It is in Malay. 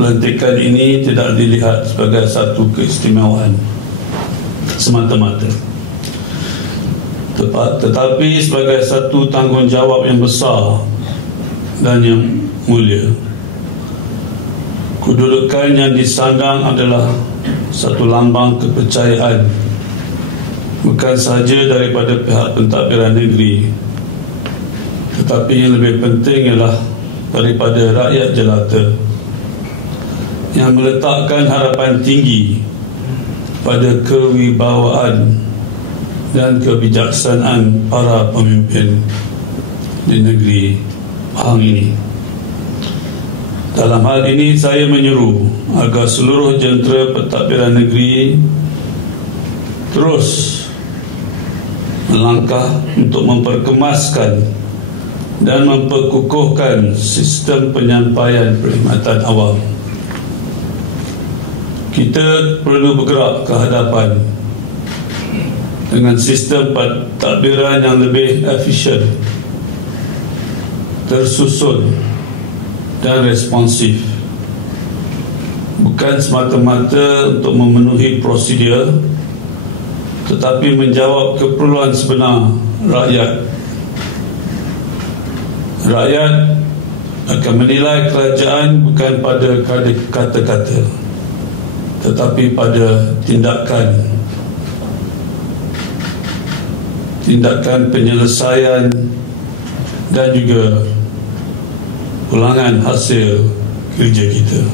pelantikan ini tidak dilihat sebagai satu keistimewaan semata-mata, tetapi sebagai satu tanggungjawab yang besar dan yang mulia. Kedudukan yang disandang adalah satu lambang kepercayaan, bukan sahaja daripada pihak pentadbiran negeri, tetapi yang lebih penting ialah daripada rakyat jelata yang meletakkan harapan tinggi pada kewibawaan dan kebijaksanaan para pemimpin di negeri Pahang ini. Dalam hal ini saya menyeru agar seluruh jentera pentadbiran negeri terus melangkah untuk memperkemaskan dan memperkukuhkan sistem penyampaian perkhidmatan awam. Kita perlu bergerak ke hadapan dengan sistem pentadbiran yang lebih efisien, tersusun dan responsif, bukan semata-mata untuk memenuhi prosedur, tetapi menjawab keperluan sebenar rakyat. Rakyat akan menilai kerajaan bukan pada kata-kata, tetapi pada tindakan penyelesaian dan juga ulangan hasil kerja kita.